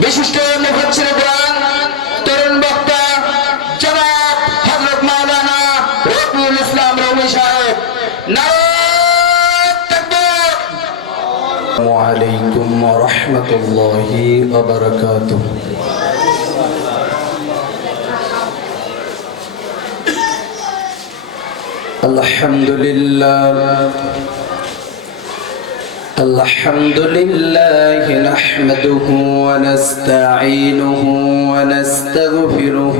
বিশিষ্ট মুফাসসির কোরআন তরুণ বক্তা জনাব হযরত মাওলানা রফিউল ইসলাম রুমি সাহেব। নারে তাকবীর। আসসালামু আলাইকুম ওয়া রাহমাতুল্লাহি ওয়া বারাকাতুহু। الحمد لله نحمده ونستعينه ونستغفره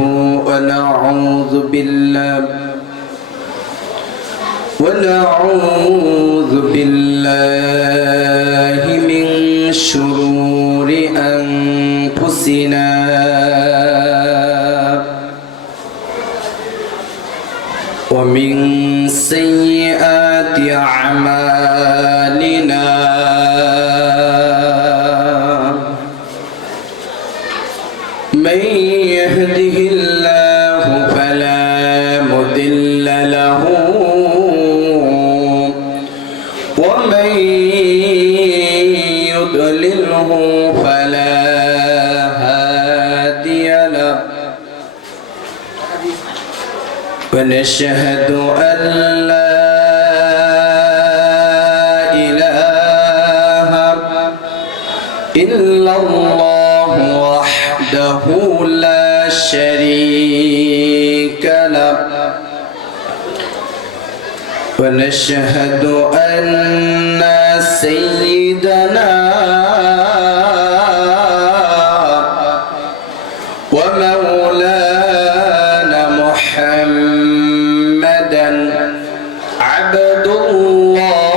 ونعوذ بالله من شرور أنفسنا ومن سيئات أعمالنا من يهده الله فلا مضل له ومن يضلله فلا هادي له ونشهد أن لا إله إلا الله وحده لا شريك له ونشهد أن سيدنا ومولانا محمدا عبد الله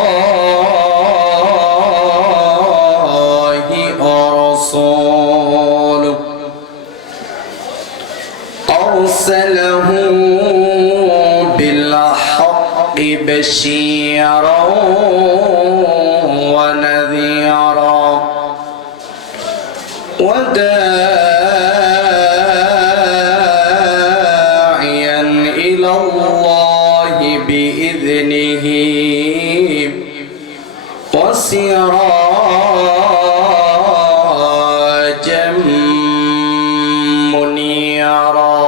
ورسوله أرسله بالحق بشيرا ونذيرا وداعيا إلى الله بإذنه وسراجا منيرا.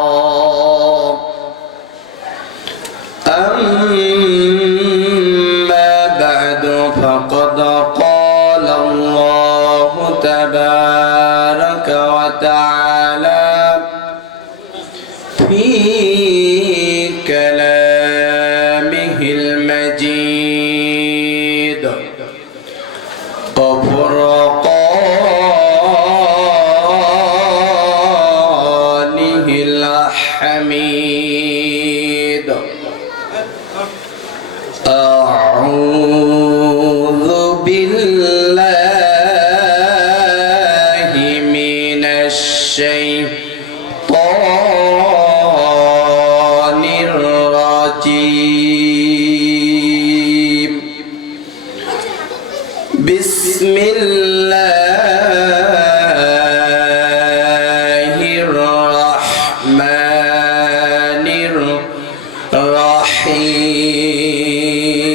أما بعد فقد قال الله تبارك وتعالى في كلامه المجيد وفرقانه الحميد. أعوذ بالله من الشيطان الرجيم. بسم الله الرحمن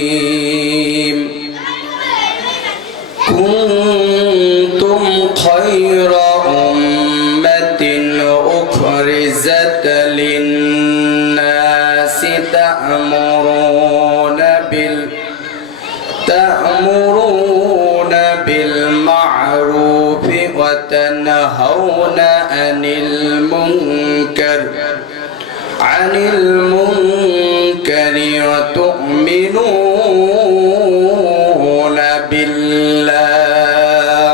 الرحيم. كنتم خير أمة أخرجت للناس تأمرون بالمعروف وتنهون عن المنكر وتؤمنون بالله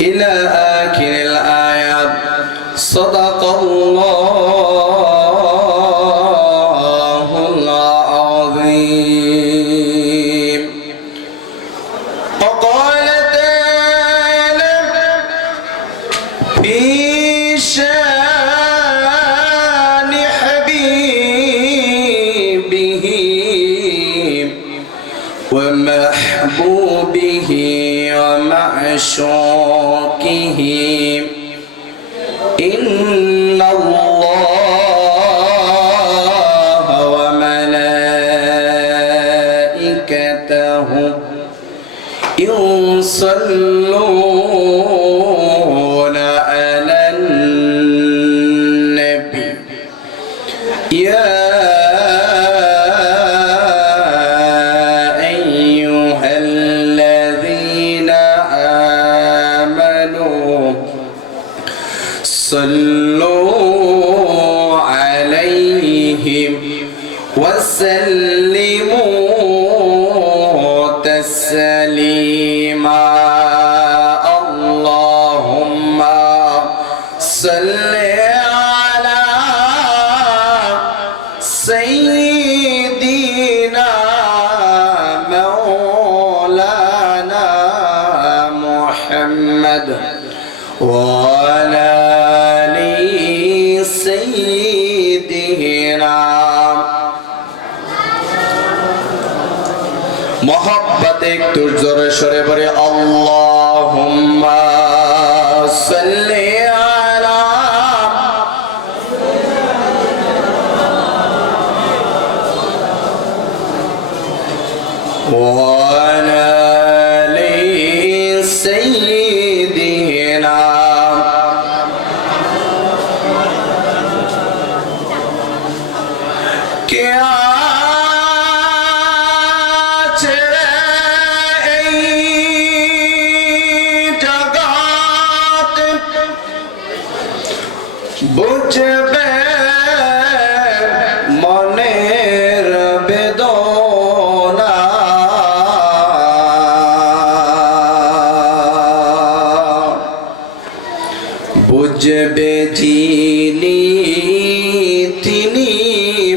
إلى آخر الآيات. صدق الله العظيم. وقال تعالى في شان حبيبه ومحبوبه ومعشوقه. إن الله وملائكته يصلون صلوا عليهم وسلموا تسليما اللهم صل على سيدنا مولانا محمد وعلى آل سيدنا محبت একটু জোরে সরে পড়ে আল্লাহুম্মা সাল্লি আলা وعلى آل سيدنا क्या ছেড়ে এই জগৎ বুঝবে মনের বেদনা বুঝবে যিনি তিনি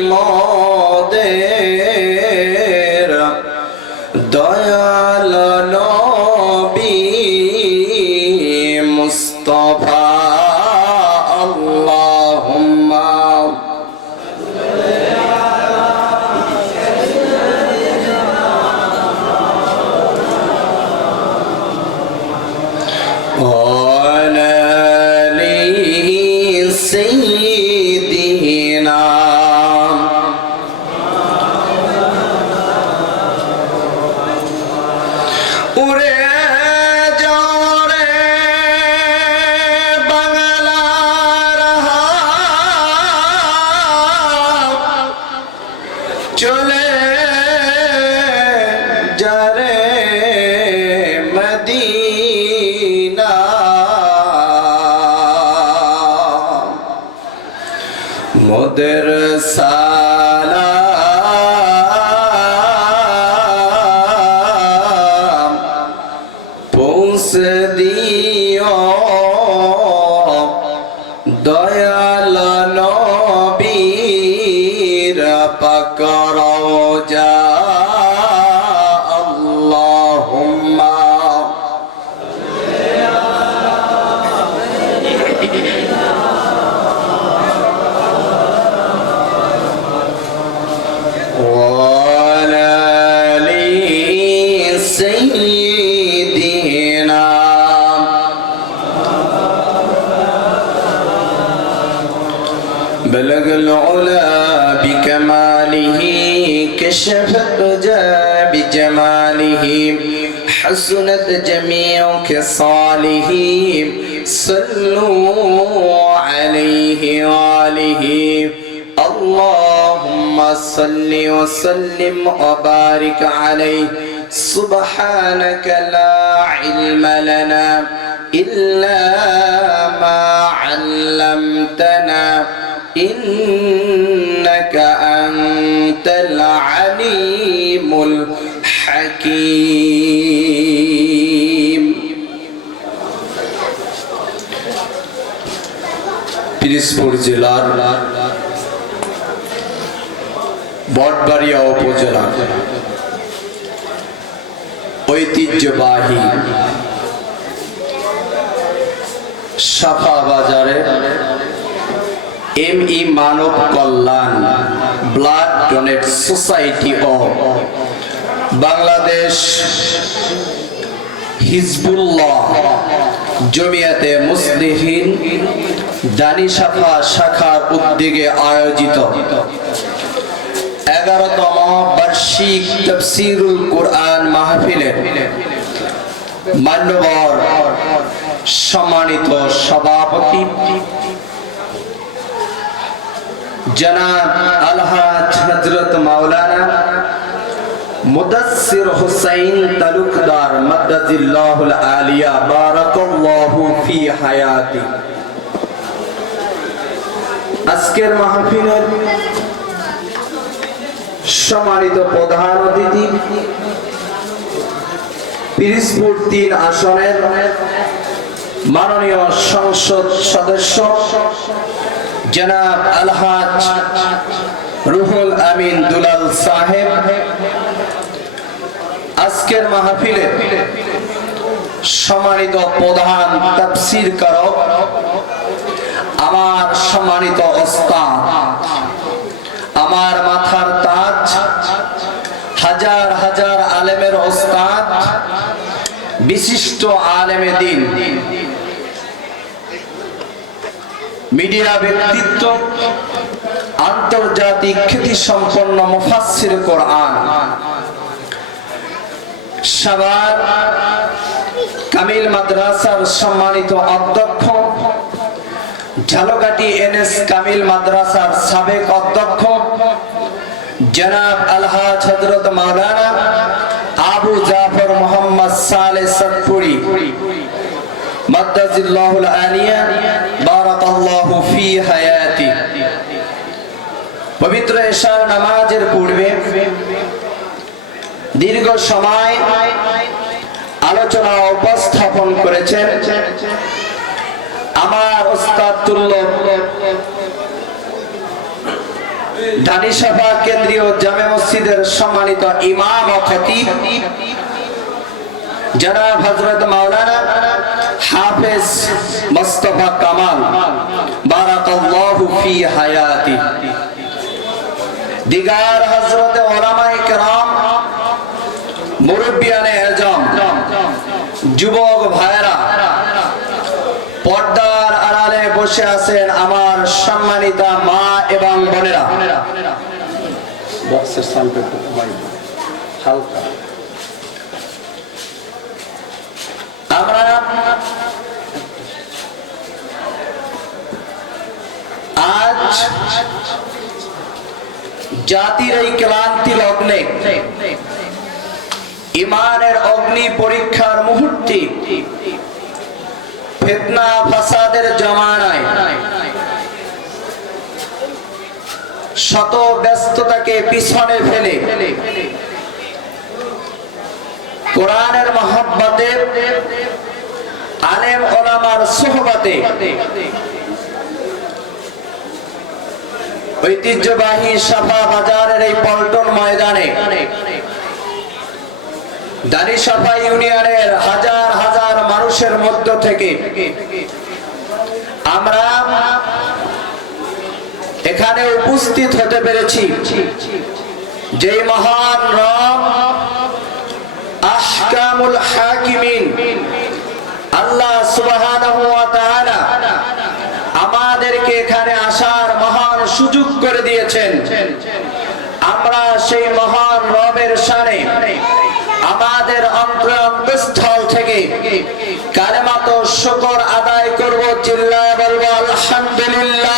মোদের দয়াল নবী মুস্তাফা আল্লাহুম্মা وعلى آل سيدنا উড়ে যাও রে বাংলার হাওয়া, চলে যা রে মদিনা মোদের সালাম পৌঁছে দিও দয়াল নবীর পাক রওজা আল্লাহুম্মা وعلى آل سيدنا بلغ العلا بكماله كشف الدجى بجماله حسنت جميع خصاله صلوا عليه وآله اللهم صل وسلم وبارك عليه سبحانك لا علم لنا إلا ما علمتنا إنك أنت العليم الحكيم পিরোজপুর জেলার বটবাড়িয়া উপজেলা ঐতিহ্যবাহী সাফা বাজারে এমই মানব কল্যাণ ব্লাড ডোনেট সোসাইটি ও বাংলাদেশ হিজবুল্লাহ জমিয়াতে মুসলিহিন দানি সাফা শাখার উদ্যোগে আয়োজিত 11তম বার্ষিক তাফসীরুল কুরআন মাহফিলে মান্যবর সম্মানিত সভাপতি জনাব আলহাজ হযরত মাওলানা মুদাসসির হুসাইন তালুকদার মাদ্দাজিল্লাহুল আলিয়া বারাকাল্লাহু ফি হায়াতি আজকের মাহফিলের সম্মানিত প্রধান অতিথি পিরিজপুর 3 আসনের মাননীয় সংসদ সদস্য জনাব আলহাজ রুহুল আমিন দুলাল সাহেব, আজকের মাহফিলে সম্মানিত প্রধান তাফসীর কারক আমার সম্মানিত ওস্তাদ, আমার মাথার তাজ, হাজার হাজার আলেমের ওস্তাদ, বিশিষ্ট আলেমে দ্বীন, মিডিয়া ব্যক্তিত্ব, আন্তর্জাতিক খ্যাতি সম্পন্ন মুফাসসির কোরআন, সাভার কামিল মাদ্রাসার সম্মানিত অধ্যক্ষ, ঝালকাঠি এনএস কামিল মাদ্রাসার সাবেক অধ্যক্ষ জনাব আলহাজ হযরত মাওলানা আবু জাফর মোহাম্মদ সালেহ সতপুরি মাদ্দাজিল্লাহুল আলিয়া বারাকাল্লাহু ফি হায়াতি। পবিত্র এশার নামাজের পূর্বে দীর্ঘ সময় আলোচনা উপস্থাপন করেছেন আমার ওস্তাদ তুল্য ধানিসাফা কেন্দ্রীয় জামে মসজিদের সম্মানিত ইমাম ও খতিব জনাব হযরত মাওলানা হাফেজ মুস্তাফা কামাল বারাকাল্লাহু ফি হায়াতি। দিগার হযরত উলামায়ে কেরাম, মুরব্বিয়ানে আজম, যুবক ভাইরা, পর্দার আড়ালে বসে আছেন আমার সম্মানিতা মা এবং বোনেরা। বক্সের সাউন্ডটা একটু কমাই হালকা। আমরা আজ জাতির এই ক্লান্তি লগ্নে, ইমানের অগ্নি পরীক্ষার মুহূর্তে, ফিতনা ফাসাদের জমানায় শত ব্যস্ততাকে পিছনে ফেলে কোরআনের মহব্বতে, আলেম ওলামার সুহবতে, ঐতিহ্যবাহী সাফা বাজারের এই পল্টন ময়দানে দানিসাফা ইউনিয়নের হাজার হাজার মানুষের মধ্য থেকে আমরা এখানে উপস্থিত হতে পেরেছি যে মহান রব আহকামুল হাকিমিন আল্লাহ সুবহানাহু ওয়া তাআলা আমাদেরকে এখানে আসার মহান সুযোগ করে দিয়েছেন। আমরা সেই মহান রবের শানে আমাদের অন্তরস্থল থেকে কালেমাত শুকর আদায় করব, চিল্লায়ে বলবো আলহামদুলিল্লাহ।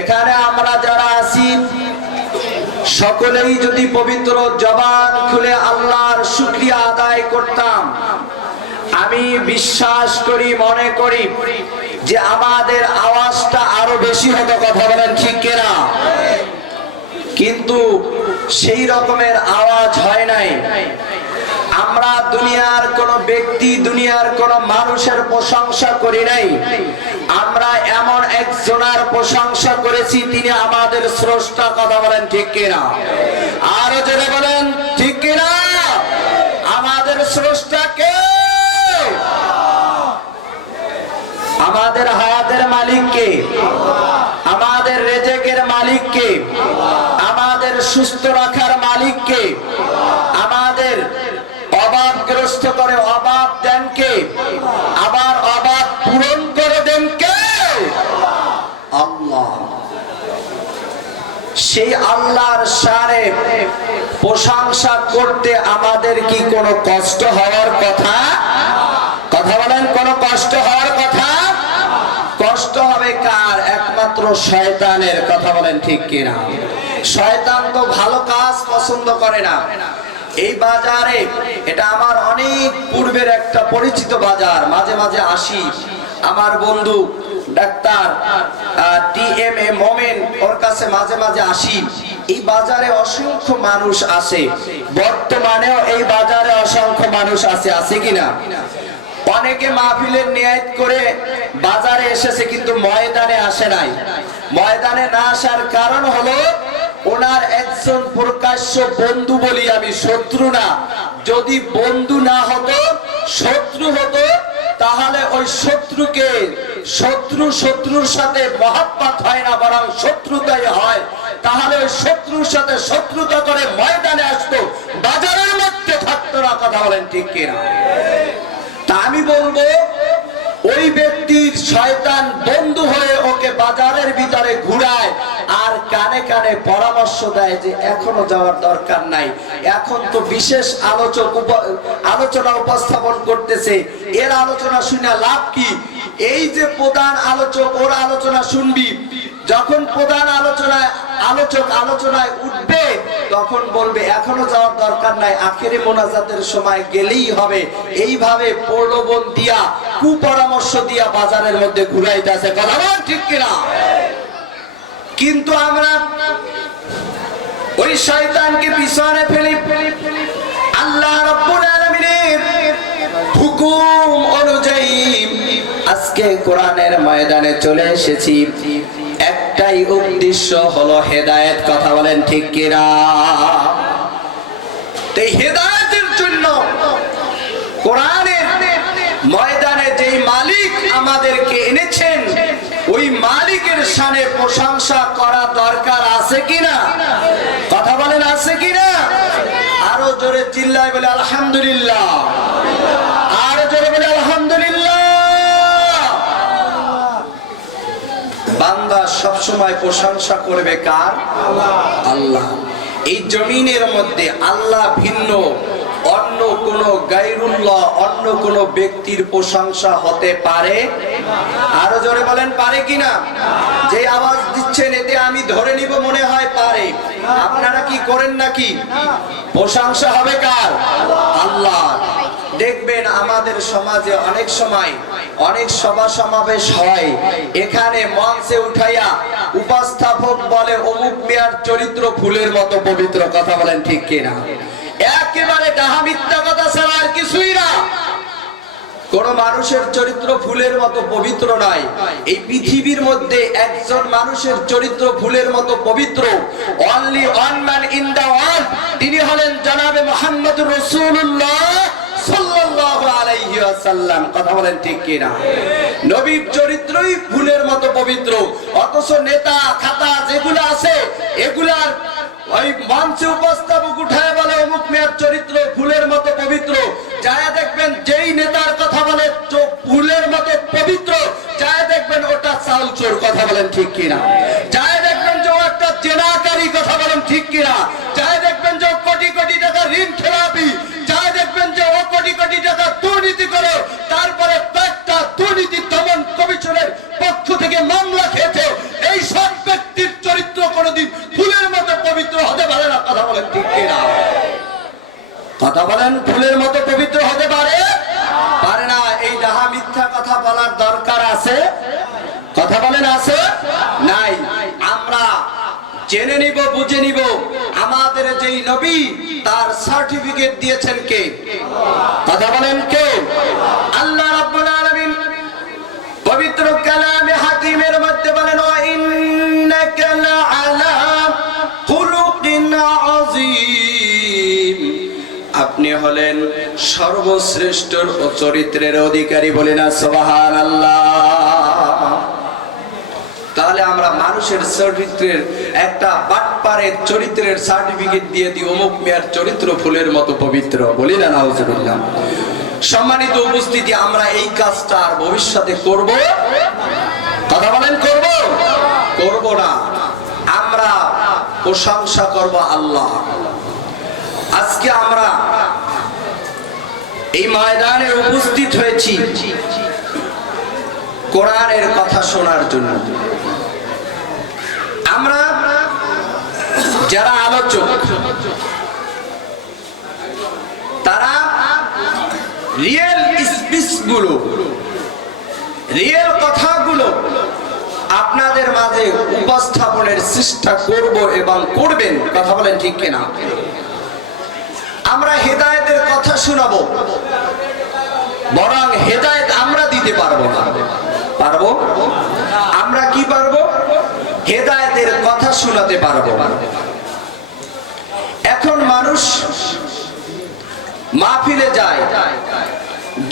এখানে আমরা যারা আছি সকলেই যদি পবিত্র জবান খুলে আল্লাহর শুকরিয়া আদায় করতাম, আমি বিশ্বাস করি, মনে করি যে আমাদের আওয়াজটা আরো বেশি হতো। কথা বলেন ঠিক কিনা? কিন্তু সেই রকমের আওয়াজ হয় নাই। আমরা দুনিয়ার কোন ব্যক্তি, দুনিয়ার কোন মানুষের প্রশংসা করি নাই, আমরা এমন একজনের প্রশংসা করেছি, তিনি আমাদের স্রষ্টা। কথা বলেন ঠিক কিনা? আরো জোরে বলেন ঠিক কিনা? আমাদের স্রষ্টা কে? আমাদের হায়াতের মালিক কে? আমাদের রেজেকের মালিক কে? আমাদের সুস্থ রাখার মালিক কে? আমাদের অভাবগ্রস্ত করে অভাব দেন কে? আবার অভাব পূরণ করে দেন কে? আল্লাহ। সেই আল্লাহর শানে প্রশংসা করতে আমাদের কি কোনো কষ্ট হওয়ার কথা? কথা বলেন, কোনো কষ্ট হওয়ার কথা? কষ্ট হবে কার? একমাত্র শয়তানের। কথা বলেন ঠিক কিনা? শয়তান তো ভালো কাজ পছন্দ করে না। এই বাজারে, এটা আমার অনেক পূর্বের একটা পরিচিত বাজার, মাঝে মাঝে আসি। আমার বন্ধু ডাক্তার TMA মোমেন, ওর কাছে মাঝে মাঝে আসি। এই বাজারে অসংখ্য মানুষ আসে, বর্তমানেও এই বাজারে অসংখ্য মানুষ আছে কিনা? অনেকে মাহফিলের নিয়াত করে বাজারে এসেছে কিন্তু ময়দানে আসে নাই। ময়দানে না আসার কারণ হলো ওনার একজন প্রকাশ্য বন্ধু বলি আমি, শত্রু না। যদি বন্ধু না হতো, শত্রু হতো, তাহলে ওই শত্রুকে শত্রুর সাথে মহাব্বত হয় না, বরং শত্রুতাই হয়। তাহলে ওই শত্রুর সাথে শত্রুতা করে ময়দানে আসতো, বাজারের মধ্যে থাকতো না। কথা বলেন ঠিক কিনা? তা আমি বলবো ওই ব্যক্তির শয়তান বন্ধু হয়ে ওকে বাজারের ভিতরে ঘুরায় আর কানে কানে পরামর্শ দেয় যে এখনো যাওয়ার দরকার নাই, এখন তো বিশেষ আলোচনা উপস্থাপন করতেছে, এর আলোচনা শুনে লাভ কি? এই যে প্রধান আলোচক, ওর আলোচনা শুনবি, যখন প্রধান আলোচক আলোচনায় উঠবে তখন বলবে এখনো যাওয়ার দরকার নাই, আখেরি মোনাজাতের সময় গেলেই হবে। এইভাবে প্রলোভন দিয়া, কুপরামর্শ দিয়া বাজারের মধ্যে ঘুরাইতেছে। কথা বল ঠিক কিনা? কিন্তু আমরা ওই শয়তানকে পিছনে ফেলি। আল্লাহ রাব্বুল আলামিনের হুকুম অনুযায়ী আজকে কোরআনের ময়দানে চলে এসেছি। একটাই উদ্দেশ্য হলো হেদায়েত। কথা বলেন ঠিক কিনা? এই হেদায়েতের জন্য কোরআনের ময়দানে যেই মালিক আমাদেরকে এনেছেন, ওই মালিকের শানে প্রশংসা করা দরকার আছে কিনা? কথা বলেন আছে কিনা? আরো জোরে চিল্লায় বলে আলহামদুলিল্লাহ, আরো জোরে বলে আলহামদুলিল্লাহ। বান্দা সবসময় প্রশংসা করবে কার? আল্লাহ। এই জমিনের মধ্যে আল্লাহ ভিন্ন অন্য কোন গায়রুল্লাহ, অন্য কোন ব্যক্তির প্রশংসা হতে পারে? আরো জোরে বলেন পারে কিনা? যে আওয়াজ দিচ্ছেন এতে আমি ধরে নিব মনে হয় পারে। আপনারা কি করেন নাকি? প্রশংসা হবে কার? আল্লাহ। দেখবেন আমাদের সমাজে অনেক সময় অনেক সভা সমাবেশ হয়, এখানে মঞ্চে উঠাইয়া উপস্থাপক বলে অমুক মিয়ার চরিত্র ফুলের মতো পবিত্র। কথা বলেন ঠিক কিনা? একেবারে ডাহা মিথ্যা কথা ছাড়া আর কিছুই না। কোন মানুষের চরিত্র ফুলের মতো পবিত্র নয়। এই পৃথিবীর মধ্যে একজন মানুষের চরিত্র ফুলের মতো পবিত্র, only one man in the world, তিনি হলেন জনাবে মুহাম্মদুর রাসূলুল্লাহ সাল্লাল্লাহু আলাইহি ওয়াসাল্লাম। কথা বলেন ঠিক কিনা? নবীর চরিত্রই ফুলের মতো পবিত্র, অথচ নেতা খাতা যেগুলো আছে এগুলার ওই মঞ্চে উপস্থাপক উঠায় বলে অমুক মেয়ের চরিত্র ফুলের মতো পবিত্র। যায় দেখবেন যেই নেতার কথা বলে ফুলের মতো পবিত্র, যায় দেখবেন ওটা চাল চোর। কথা বলেন ঠিক কিনা? যায় দেখবেন যে ও একটা জেনাকারী। কথা বলেন ঠিক কিনা? যায় দেখবেন যে ও কোটি কোটি টাকা ঋণ খেলাপি। যায় দেখবেন যে ও কোটি কোটি টাকা দুর্নীতি করে, তারপরে কয়েকটা দুর্নীতি দমন কমিশনের পক্ষ থেকে মামলা খেয়েছে। এই সব ব্যক্তির চরিত্র কোনোদিন ফুলের মতো পবিত্র হতে পারে না। কথা বলেন ঠিক কিনা? কথা বলেন ফুলের মতো পবিত্র হতে পারে? পারে না। এই ডাহা মিথ্যা কথা বলার দরকার আছে? কথা বলেন আছে? নাই। আমরা জেনে নিব, বুঝে নিব আমাদের যেই নবী, তার সার্টিফিকেট দিয়েছেন কে? কথা বলেন কে? আল্লাহ রাব্বুল আলামিন পবিত্র কালামে হাকিমের মধ্যে বলেন ওয়া ইন্নাকা লাআলা খুলুকিন আযীম, আপনি হলেন সর্বশ্রেষ্ঠ চরিত্রের অধিকারী। বলেন সুবহানাল্লাহ। তাহলে আমরা মানুষের চরিত্রের একটা বাটপারের চরিত্রের সার্টিফিকেট দিয়ে দিই অমুক মেয়ের চরিত্র ফুলের মতো পবিত্র। বলি না নাউজুবিল্লাহ। সম্মানিত উপস্থিতি, আমরা এই কাজটা আর ভবিষ্যতে করব? কথা বলেন করব? করব না। আমরা প্রশংসা করব আল্লাহ। আজকে আমরা এই ময়দানে উপস্থিত হয়েছি কোরআনের কথা শোনার জন্য। আমরা যারা আলোচক, তারা রিয়েল স্পিচ গুলো, রিয়েল কথাগুলো আপনাদের মাঝে উপস্থাপনের চেষ্টা করব এবং করবেন। কথা বলেন ঠিক কিনা? আমরা হেদায়েতের কথা শোনাবো, বরং হেদায়েত আমরা দিতে পারবো না। পারবো? আমরা কি পারবো? হেদায়েতের কথা শোনাতে পারবো। এখন মানুষ মাহফিলে যায়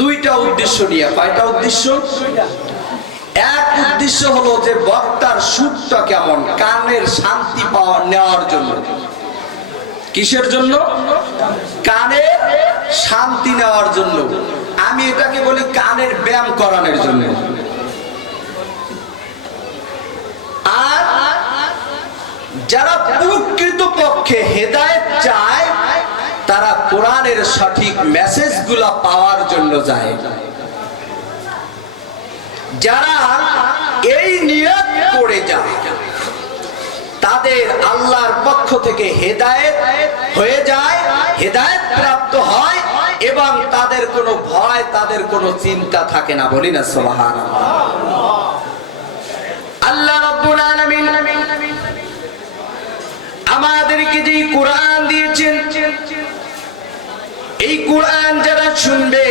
দুইটা উদ্দেশ্য নিয়ে। কয়টা উদ্দেশ্য? এক উদ্দেশ্য হলো যে বক্তার সুরটা কেমন, কানের শান্তি পাওয়া নেওয়ার জন্য। কিসের জন্য? কানের শান্তি নেওয়ার জন্য। আমি এটাকে বলি কানের ব্যায়াম করানোর জন্য। আর যারা প্রকৃতপক্ষে হেদায়েত চায় তারা কোরআনের সঠিক মেসেজগুলো পাওয়ার জন্য যায়। যারা এই নিয়ত করে যায় তাদের আল্লাহর পক্ষ থেকে হেদায়েত হয়ে যায়, হেদায়েত প্রাপ্ত হয় এবং তাদের কোনো ভয়, তাদের কোনো চিন্তা থাকে না। বলি না সুবহানাল্লাহ। আল্লাহ রাব্বুল আলামিন আমাদেরকে যে কোরআন দিয়েছেন, এই কোরআন যারা শুনবে,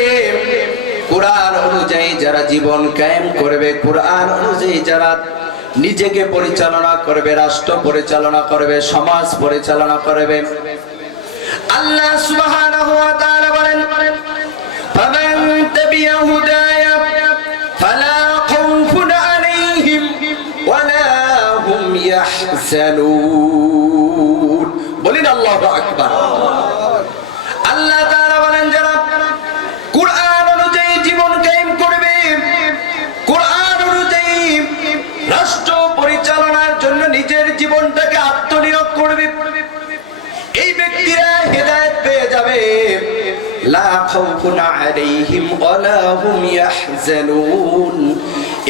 কোরআন অনুযায়ী যারা জীবন কায়েম করবে, কোরআন অনুযায়ী যারা নিজেকে পরিচালনা করবে, রাষ্ট্র পরিচালনা করবে, সমাজ পরিচালনা করবে, আল্লাহ সুবহানাহু ওয়া তাআলা বলেন, ফামান তাবিয়া হুদায়া ফালা খাউফুন আলাইহিম ওয়ালা হুম ইয়াহজানুন। বলেন আল্লাহু আকবার। আল্লাহ তাআলা বলেন যারা কোরআন অনুযায়ী জীবন কায়েম করবে, কোরআন অনুযায়ী রাষ্ট্র পরিচালনার জন্য নিজের জীবনটাকে আত্মনিয়োগ করবে, এই ব্যক্তিরা হেদায়েত পেয়ে যাবে। লা খাউফুন আলাইহিম ওয়ালা হুম ইয়াহজানুন।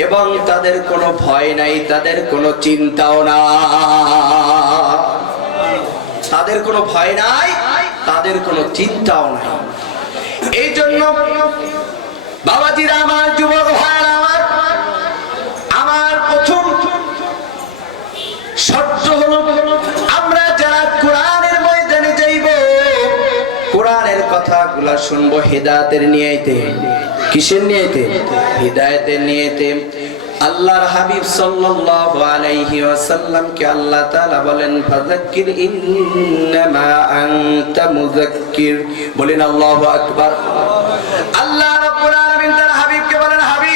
এবং তাদের কোনো ভয় নাই, তাদের কোনো চিন্তাও না। তাদের কোনো ভয় নাই, তাদের কোনো চিন্তাও নাই। এই জন্য বাবাজিরা আমার, যুবক ভাইরা আমার প্রথম শর্ত হলো আমরা যারা কোরআনের ময়দানে যাইব, কোরআনের কথাগুলা শুনবো হেদায়েতের নিয়তে। কিসের নিয়তে? হেদায়েতের নিয়তে। আল্লাহর হাবিব সাল্লাল্লাহু আলাইহি ওয়াসাল্লাম কে আল্লাহ তাআলা বলেন, ফাযাক্কির ইন্নামা আনতা মুযাক্কির। বলেন আল্লাহু আকবার। আল্লাহ রাব্বুল আলামিন তার হাবিবকে বলেন, হাবিব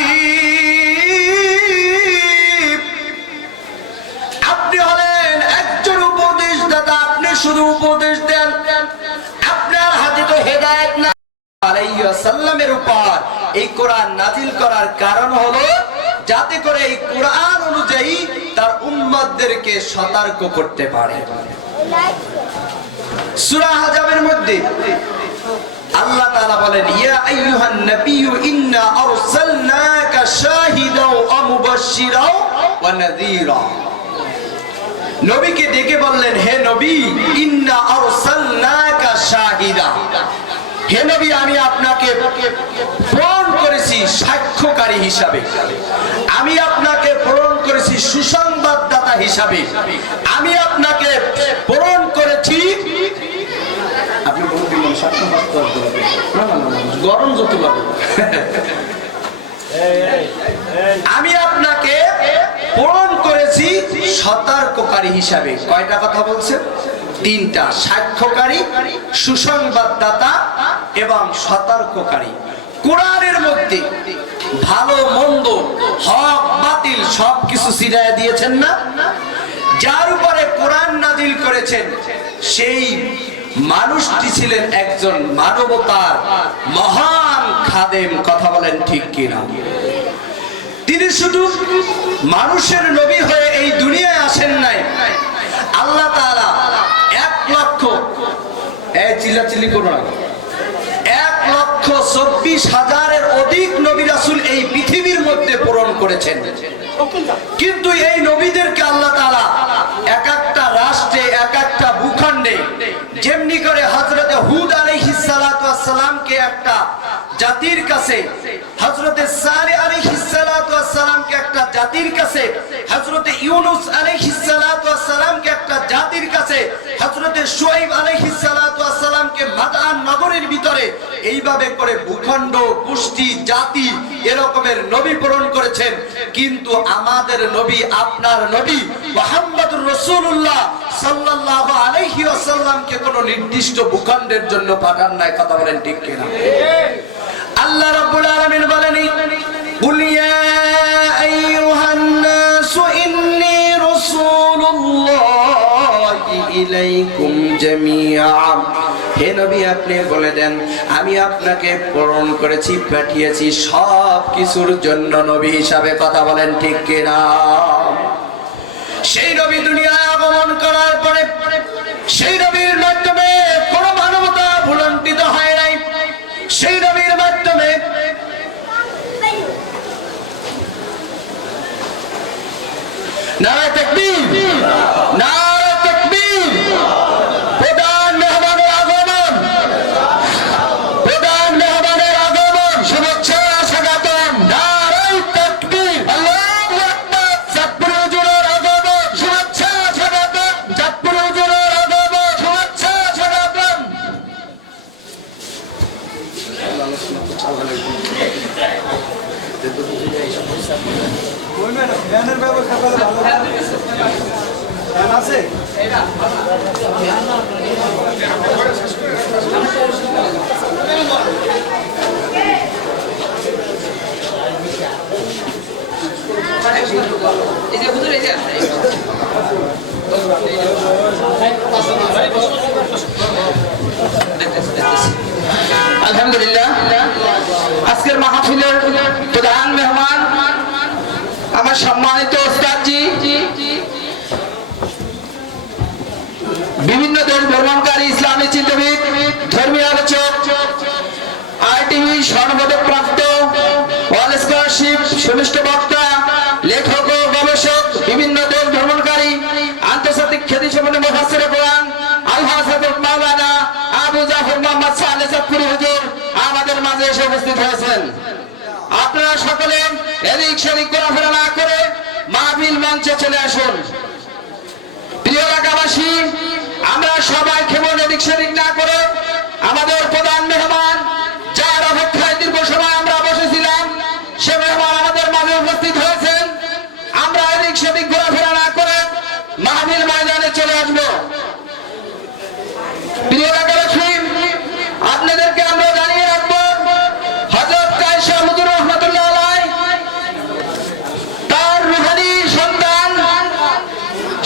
আপনি হলেন একজন উপদেশদাতা, আপনি শুধু উপদেশ দেন, আপনার হাতে তো হেদায়েত না। আলাইহি ওয়াসাল্লামের উপর এই কোরআন নাজিল করার কারণ হলো যাতে করে এই কোরআন অনুযায়ী তার উম্মতদেরকে সতর্ক করতে পারে। সূরা আহজাবের মধ্যে আল্লাহ তাআলা বলেন, ইয়া আইয়ুহান নাবিয়্যু ইন্না আরসালনাকা শাহিদাও ওয়া মুবাশশিরাও ওয়া নাযীরা। নবীকে ডেকে বললেন, হে নবী, ইন্না আরসালনাকা শাহিদা, হে নবী আমি আপনাকে প্রেরণ করেছি সাক্ষ্যকারী হিসাবে, আমি আপনাকে প্রেরণ করেছি সুসংবাদদাতা হিসাবে, আমি আপনাকে প্রেরণ করেছি। আপনি বলুন গরম যত লাগে, আমি আপনাকে প্রেরণ করেছি সতর্ককারী হিসাবে। কয়টা কথা বলছেন? তিনটা। সাক্ষ্যকারী, সুসংবাদদাতা এবং সতর্ককারী। কোরআনের মধ্যে ভালো মন্দ, হক বাতিল সবকিছু ছিড়াইয়া দিয়েছেন না? যার উপরে কোরআন নাজিল করেছেন সেই মানুষটি ছিলেন একজন মানবতার মহান খাদেম। কথা বলেন ঠিক কিনা? তিনি শুধু মানুষের নবী হয়ে এই দুনিয়ায় আসেন নাই, আল্লাহ তাআলা 1,24,000-এর অধিক নবী রাসূল এই পৃথিবীর মধ্যে প্রেরণ করেছেন। কিন্তু এই নবীদেরকে আল্লাহ তাআলা এক একটা রাষ্ট্রে, এক একটা ভূখণ্ডে, যেমনি করে হযরত হুদ আলাইহিস সালাতু ওয়াস সালামকে একটা জাতির কাছে হযরতে সালেহ আলাইহিস সালাতু ওয়াস সালামকে একটা জাতির কাছে, হযরতে ইউনূস আলাইহিস সালাতু ওয়াস সালামকে একটা জাতির কাছে, হযরতে শুআয়ব আলাইহিস সালাতু ওয়াস সালামকে মাদয়ান নগরীর ভিতরে এইভাবে করে ভূখণ্ড, গোষ্ঠী, জাতি এরকমের নবী প্রেরণ করেছেন। কিন্তু আমাদের নবী, আপনার নবী মুহাম্মদুর রাসূলুল্লাহ সাল্লাল্লাহু আলাইহি ওয়াসাল্লামকে কোনো নির্দিষ্ট ভূখণ্ডের জন্য পাঠান নাই। কথা বলেন ঠিক কিনা? আল্লাহ রাব্বুল আলামিন বলেন, কুল ইয়া আইয়ুহান নাসু ইন্নী রাসূলুল্লাহি ইলাইকুম জামিআ। হে নবী, আপনি বলে দেন আমি আপনাকে প্রেরণ করেছি, পাঠিয়েছি সব কিছুর জন্য নবী হিসাবে। কথা বলেন ঠিক কিনা? সেই নবী দুনিয়ায় আগমন করার পরে সেই নবীর মাধ্যমে কোন মানবতা ভুলণ্ঠিত হয় নাই। সেই নবীর মাধ্যমে নারে তাকবীর, নারে তাকবীর। প্রধান মেহমানের আগমন, প্রধান মেহমানের আগমন, শুভেচ্ছা স্বাগতম। নারে তাকবীর, আল্লাহু আকবার। চাঁদপুর হুজুরের আগমন, শুভেচ্ছা স্বাগতম। চাঁদপুর হুজুরের আগমন, শুভেচ্ছা স্বাগতম। আলহামদুলিল্লাহ, আজকের মাহফিলের প্রধান মেহমান আমার সম্মানিত ওস্তাদজি, বিভিন্ন দেশ ভ্রমণকারী, ইসলামী চিন্তাবিদ, ধর্মীয় আলোচক, আইটিভি স্বর্ণপদক প্রাপ্ত, অল স্কলারশিপ সুনিষ্ঠ বক্তা, লেখক ও গবেষক, বিভিন্ন দেশ ভ্রমণকারী, আন্তর্জাতিক খ্যাতিসম্পন্ন মুফাসসিরে কোরআন আল-হাজ হযরত মাওলানা আবু জাফর মুহাম্মদ সালেহ চাঁদপুরি হুজুর আমাদের মাঝে এসে উপস্থিত হয়েছেন। আপনারা সকলে এদিক সেদিক ঘোরাফেরা না করে মাহফিল মঞ্চে চলে আসুন। প্রিয় এলাকাবাসী, আমরা সবাই কেবল এদিক সেদিক না করে আমাদের প্রধান মেহমান, যার অপেক্ষায় দীর্ঘ সময় আমরা বসেছিলাম, সে মেহমান আমাদের মাঝে উপস্থিত হয়েছেন। আমরা এদিক সেদিক ঘোরাফেরা না করে মাহফিল ময়দানে চলে আসবো। প্রিয় এলাকাবাসী, আপনাদেরকে আমরা জানিয়ে রাখবো, হযরত কায়সা হুজুর রাহমাতুল্লাহ আলাইহি তার রুহানি সন্তান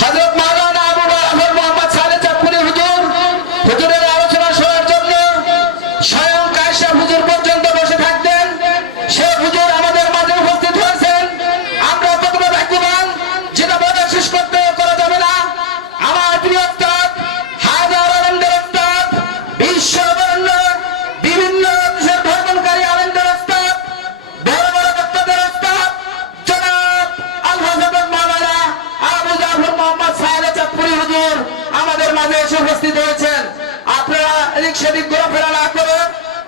হযরত মাওলানা আবু জাফর মুহাম্মদ সালেহ চাঁদপুরি হুজুরের আলোচনা শোনার জন্য স্বয়ং কায়সা হুজুর পর্যন্ত বসে থাকতেন। সে হুজুর আমাদের মাঝে উপস্থিত হয়েছেন। আমরা প্রথমে ভাগ্যবান, যেটা বলে শেষ করতে করা যাবে না। আমার প্রিয় ওস্তাদ, হাজার আলেমদের ওস্তাদ, বিশ্ববরেণ্য বিভিন্ন দেশের ভ্রমণকারী আলেমদের ওস্তাদ, বড় বড় বক্তাদের ওস্তাদ জনাব আল-হাজ হযরত মাওলানা আবু জাফর মুহাম্মদ সালেহ চাঁদপুরি হুজুর আমাদের মাঝে এসে উপস্থিত হয়েছেন। আপনারা এদিক সেদিক ঘোরাফেরা না করে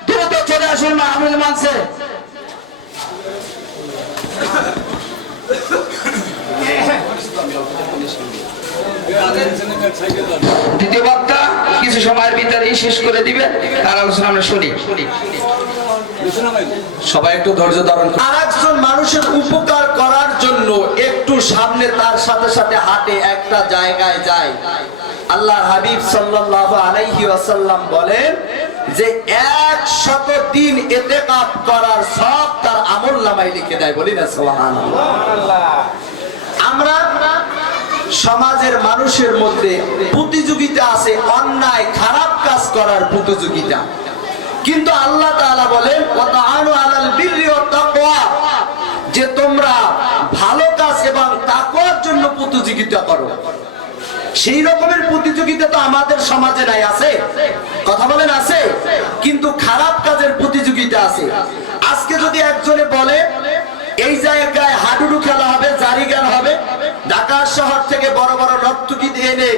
দ্রুত চলে আসুন মাহফিল মঞ্চে। দ্বিতীয় বক্তা কিছু সময়ের ভিতরেই শেষ করে দিবেন, তার আলোচনা আমরা শুনি। সবাই একটু ধৈর্য ধারণ করুন। আরেকজন মানুষের উপকার করার জন্য একটু সামনে তার সাথে সাথে হাঁটে একটা জায়গায় যায়। আল্লাহর হাবিব সাল্লাল্লাহু আলাইহি ওয়াসাল্লাম বলেন যে 100 দিন ইতিকাফ করার সব তার আমলনামায় লিখে দেয়। বলি না সুবহানাল্লাহ। আমরা সমাজের মানুষের মধ্যে প্রতিযোগিতা আছে, অন্যায় খারাপ কাজ করার প্রতিযোগিতা। কিন্তু আল্লাহ তাআলা বলেন ওয়াতাআনু আলাল বিররি ওয়াত তাকওয়া, যে তোমরা ভালো কাজ এবং তাকওয়ার জন্য প্রতিযোগিতা করো। সেই রকমের প্রতিযোগিতা তো আমাদের সমাজে নাই, আছে? কথা বলেন আছে? কিন্তু খারাপ কাজের প্রতিযোগিতা আছে। আজকে যদি একজনে বলে এই জায়গায় হাডুডু খেলা হবে, জারি গান হবে, ঢাকা শহর থেকে বড় বড় নর্তকী এনে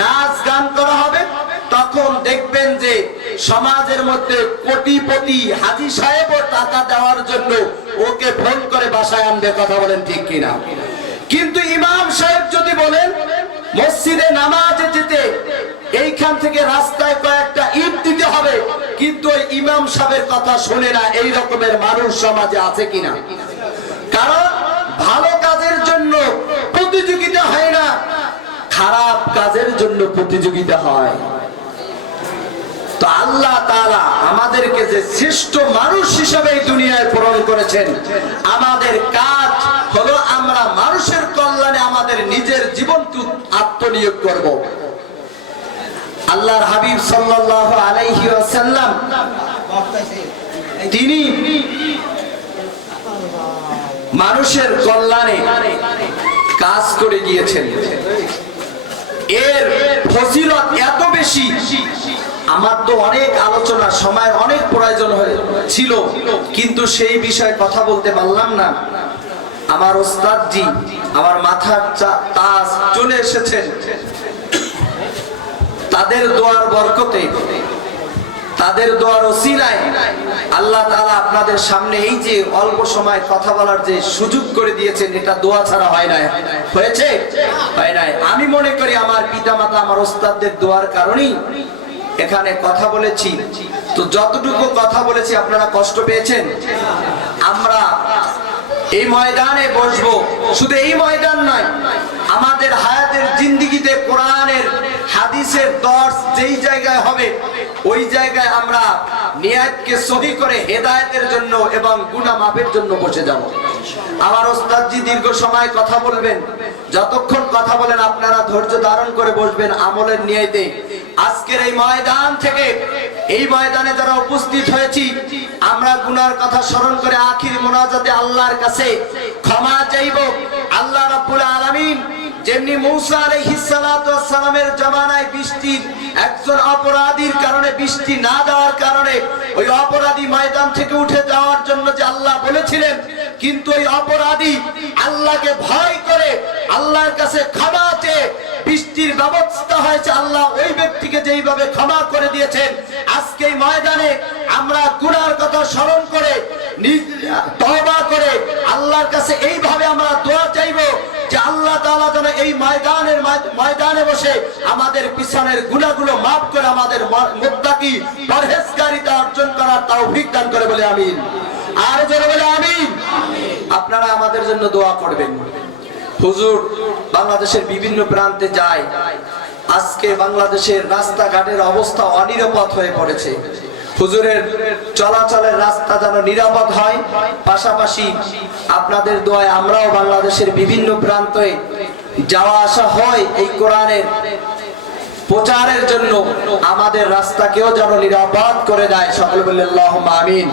নাচ গান করা হবে, তখন দেখবেন যে সমাজের মধ্যে কোটিপতি হাজী সাহেবও টাকা দেওয়ার জন্য জন্য ওকে ফোন করে বাসায় আনবে। কথা বলেন ঠিক কিনা? কিন্তু ইমাম সাহেব যদি বলেন মসজিদে নামাজে যেতে এইখান থেকে রাস্তায় কয়েকটা ইট দিতে হবে, কিন্তু ওই ইমাম সাহেবের কথা শুনে না, এই রকমের মানুষ সমাজে আছে কিনা? কারণ ভালো কাজের জন্য প্রতিযোগিতা হয় না, খারাপ কাজের জন্য প্রতিযোগিতা হয়। তো আল্লাহ তাআলা আমাদেরকে যে শ্রেষ্ঠ মানুষ হিসেবে এই দুনিয়ায় প্রেরণ করেছেন, আমাদের কাজ হলো আমরা মানুষের কল্যাণে আমাদের নিজের জীবনকে আত্মনিয়োগ করব। আল্লাহর হাবিব সাল্লাল্লাহু আলাইহি ওয়াসাল্লাম তিনি মানুষের কল্যাণে কাজ করে গিয়েছেন। এর ফজিলত এত বেশি, আমার তো অনেক আলোচনা সময়ের অনেক প্রয়োজন ছিল, কিন্তু সেই বিষয়ে কথা বলতে পারলাম না। আমার ওস্তাদজি আমার মাথার তাজ চলে এসেছেন, তাদের দোয়ার বরকতে, তাদের দোয়ার ওসিলায় আল্লাহ তাআলা আপনাদের সামনে এই যে অল্প সময় কথা বলার যে সুযোগ করে দিয়েছেন, এটা দোয়া ছাড়া হয় না। হয়েছে? হয় নাই। আমি মনে করি আমার পিতামাতা আমার ওস্তাদদের দোয়ার কারণেই এখানে কথা বলেছি। তো যতটুকু কথা বলেছি আপনারা কষ্ট পেয়েছেন। আমরা এই ময়দানে বসবো, শুধু এই ময়দান নয়, আমাদের হায়াতের জিন্দেগিতে কোরআনের হাদিসের দর্স যেই জায়গায় হবে ওই জায়গায় আমরা নিয়াতকে সহি করে হেদায়েতের জন্য এবং গুনাহ মাফের জন্য বসে যাব। আমার ওস্তাদজি দীর্ঘ সময় কথা বলবেন, যতক্ষণ কথা বলেন আপনারা ধৈর্য ধারণ করে বসবেন আমলের নিয়তে। আজকের এই ময়দান থেকে, এই ময়দানে যারা উপস্থিত হয়েছি, আমরা গুনার কথা স্মরণ করে আখির মোনাজাতে আল্লাহর কাছে ক্ষমা চাইব। আল্লাহ রাব্বুল আলামিন যেমনি মূসা আলাইহিস সালাতু ওয়াস সালামের জামানায় বৃষ্টির একজন অপরাধীর কারণে, বৃষ্টি না দেওয়ার কারণে ওই অপরাধী ময়দান থেকে উঠে যাওয়ার জন্য যে আল্লাহ বলেছিলেন, কিন্তু ওই অপরাধী আল্লাহকে ভয় করে আল্লাহর কাছে ক্ষমা চেয়ে বৃষ্টির ব্যবস্থা হয়েছে। আল্লাহ ওই ব্যক্তিকে যেইভাবে ক্ষমা করে দিয়েছেন, আজকে এই ময়দানে আমরা গুনার কথা স্মরণ করে তওবা করে আল্লাহর কাছে এইভাবে আমরা দোয়া চাইব যে আল্লাহ তাআলা যেন এই ময়দানে বসে আমাদের পিছনের গুনাহগুলো মাফ করে আমাদের মুত্তাকি পরহেজগারিতা অর্জন করার তৌফিক দান করে বলে আমিন। আর জোরে বলে আমিন। আপনারা আমাদের জন্য দোয়া করবেন। হুজুর বাংলাদেশের বিভিন্ন প্রান্তে যায়, আজকে বাংলাদেশের রাস্তাঘাটের অবস্থা অনিরাপদ হয়ে পড়েছে। হুজুরের চলাচলের রাস্তা যেন নিরাপদ হয়, পাশাপাশি আপনাদের দোয়ায় আমরাও বাংলাদেশের বিভিন্ন প্রান্তে যাওয়া আসা হয় এই কোরআনের প্রচারের জন্য, আমাদের রাস্তাকেও যেন নিরাপদ করে দেয়। সকলে বলে আল্লাহুম্মা আমিন।